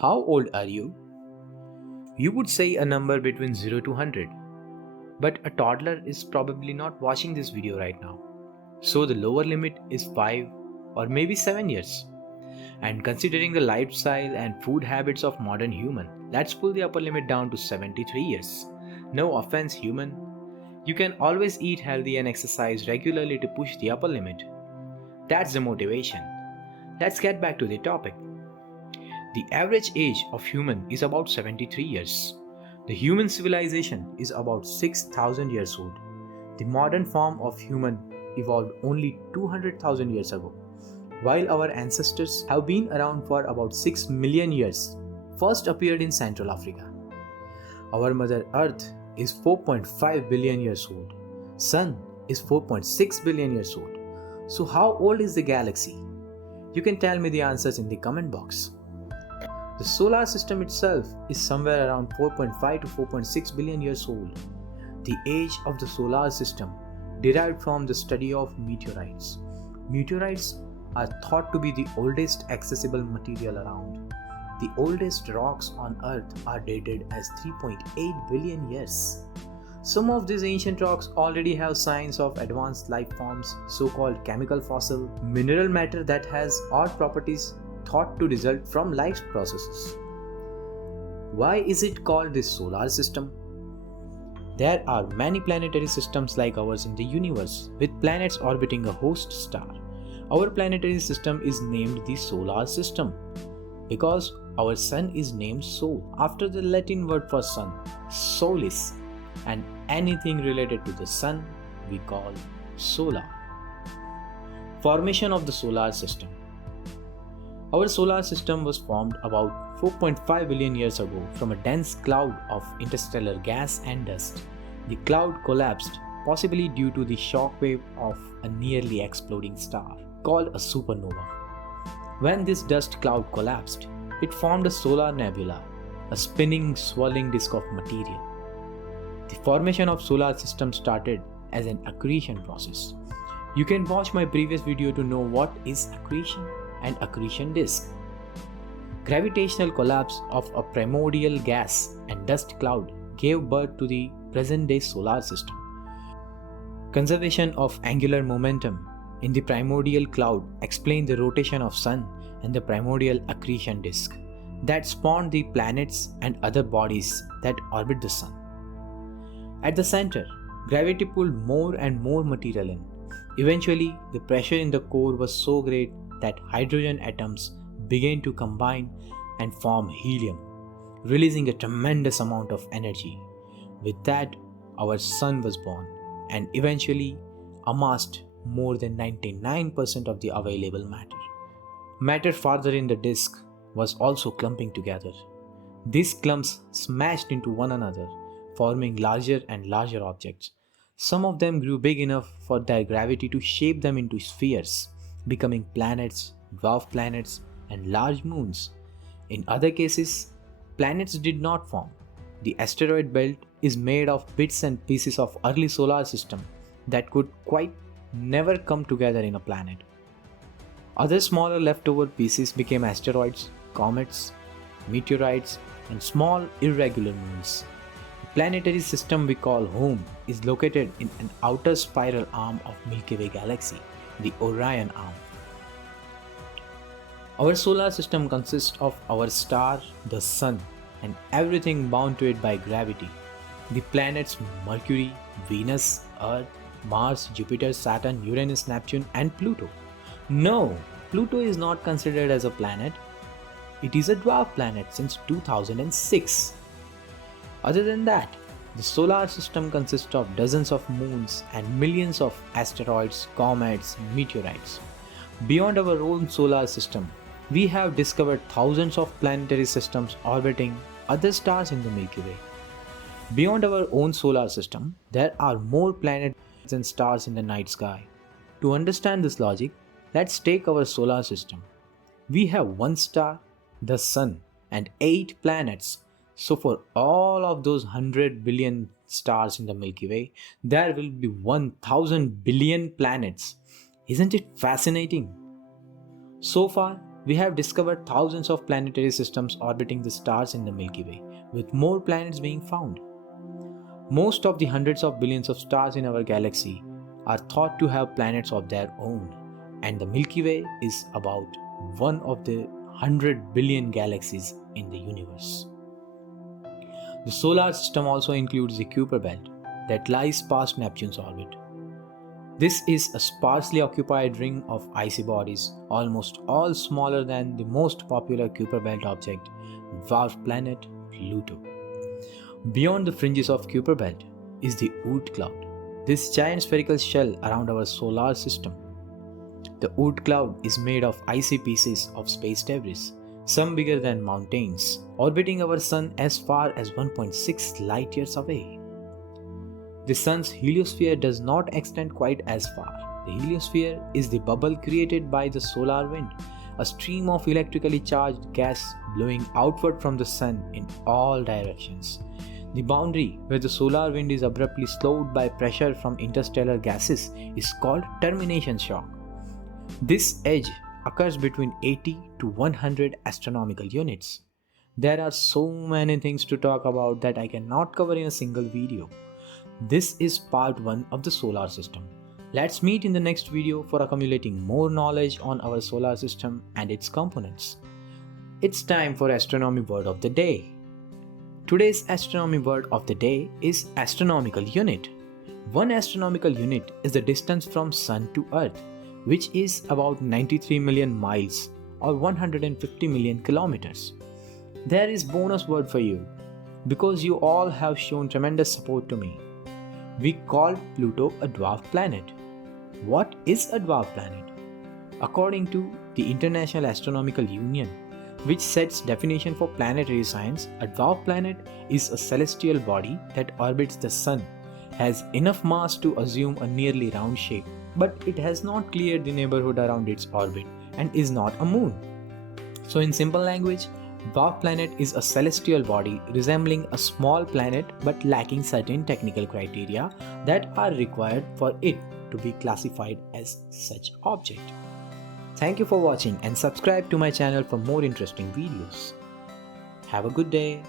How old are you? You would say a number between 0 to 100, but a toddler is probably not watching this video right now. So the lower limit is 5 or maybe 7 years. And considering the lifestyle and food habits of modern human, let's pull the upper limit down to 73 years. No offense human, you can always eat healthy and exercise regularly to push the upper limit. That's the motivation. Let's get back to the topic. The average age of human is about 73 years. The human civilization is about 6,000 years old. The modern form of human evolved only 200,000 years ago, while our ancestors have been around for about 6 million years. First appeared in Central Africa. Our Mother Earth is 4.5 billion years old. Sun is 4.6 billion years old. So how old is the galaxy? You can tell me the answers in the comment box. The solar system itself is somewhere around 4.5 to 4.6 billion years old. The age of the solar system derived from the study of meteorites. Meteorites are thought to be the oldest accessible material around. The oldest rocks on Earth are dated as 3.8 billion years. Some of these ancient rocks already have signs of advanced life forms, so-called chemical fossil, mineral matter that has odd properties thought to result from life's processes. Why is it called the solar system? There are many planetary systems like ours in the universe, with planets orbiting a host star. Our planetary system is named the solar system because our sun is named Sol, after the Latin word for sun, solis, and anything related to the sun we call solar. Formation of the solar system. Our solar system was formed about 4.5 billion years ago from a dense cloud of interstellar gas and dust. The cloud collapsed, possibly due to the shock wave of a nearly exploding star called a supernova. When this dust cloud collapsed, it formed a solar nebula, a spinning, swirling disk of material. The formation of solar system started as an accretion process. You can watch my previous video to know what is accretion and accretion disk. Gravitational collapse of a primordial gas and dust cloud gave birth to the present-day solar system. Conservation of angular momentum in the primordial cloud explained the rotation of sun and the primordial accretion disk that spawned the planets and other bodies that orbit the sun. At the center, gravity pulled more and more material in. Eventually, the pressure in the core was so great that hydrogen atoms began to combine and form helium, releasing a tremendous amount of energy. With that, our sun was born and eventually amassed more than 99% of the available matter. Matter farther in the disk was also clumping together. These clumps smashed into one another, forming larger and larger objects. Some of them grew big enough for their gravity to shape them into spheres, becoming planets, dwarf planets, and large moons. In other cases, planets did not form. The asteroid belt is made of bits and pieces of early solar system that could quite never come together in a planet. Other smaller leftover pieces became asteroids, comets, meteorites, and small irregular moons. The planetary system we call home is located in an outer spiral arm of Milky Way galaxy, the Orion arm. Our solar system consists of our star, the Sun, and everything bound to it by gravity. The planets Mercury, Venus, Earth, Mars, Jupiter, Saturn, Uranus, Neptune, and Pluto. No, Pluto is not considered as a planet. It is a dwarf planet since 2006. Other than that, the solar system consists of dozens of moons and millions of asteroids, comets, meteorites. Beyond our own solar system, we have discovered thousands of planetary systems orbiting other stars in the Milky Way. Beyond our own solar system, there are more planets and stars in the night sky. To understand this logic, let's take our solar system. We have one star, the Sun, and 8 planets. So for all of those 100 billion stars in the Milky Way, there will be 1000 billion planets. Isn't it fascinating? So far, We have discovered thousands of planetary systems orbiting the stars in the Milky Way, with more planets being found. Most of the hundreds of billions of stars in our galaxy are thought to have planets of their own, and the Milky Way is about one of the 100 billion galaxies in the universe. The solar system also includes the Kuiper Belt that lies past Neptune's orbit. This is a sparsely occupied ring of icy bodies, almost all smaller than the most popular Kuiper Belt object, dwarf planet Pluto. Beyond the fringes of Kuiper Belt is the Oort cloud, this giant spherical shell around our solar system. The Oort cloud is made of icy pieces of space debris, some bigger than mountains, orbiting our Sun as far as 1.6 light years away. The Sun's heliosphere does not extend quite as far. The heliosphere is the bubble created by the solar wind, a stream of electrically charged gas blowing outward from the Sun in all directions. The boundary where the solar wind is abruptly slowed by pressure from interstellar gases is called termination shock. This edge occurs between 80 to 100 astronomical units. There are so many things to talk about that I cannot cover in a single video. This is part 1 of the solar system. Let's meet in the next video for accumulating more knowledge on our solar system and its components. It's time for Astronomy Word of the Day. Today's Astronomy Word of the Day is astronomical unit. One astronomical unit is the distance from Sun to Earth, which is about 93 million miles or 150 million kilometers. There is bonus word for you, because you all have shown tremendous support to me. We called Pluto a dwarf planet. What is a dwarf planet? According to the International Astronomical Union, which sets definition for planetary science, a dwarf planet is a celestial body that orbits the Sun, has enough mass to assume a nearly round shape, but it has not cleared the neighborhood around its orbit and is not a moon. So in simple language, dwarf planet is a celestial body resembling a small planet but lacking certain technical criteria that are required for it to be classified as such object. Thank you for watching and subscribe to my channel for more interesting videos. Have a good day.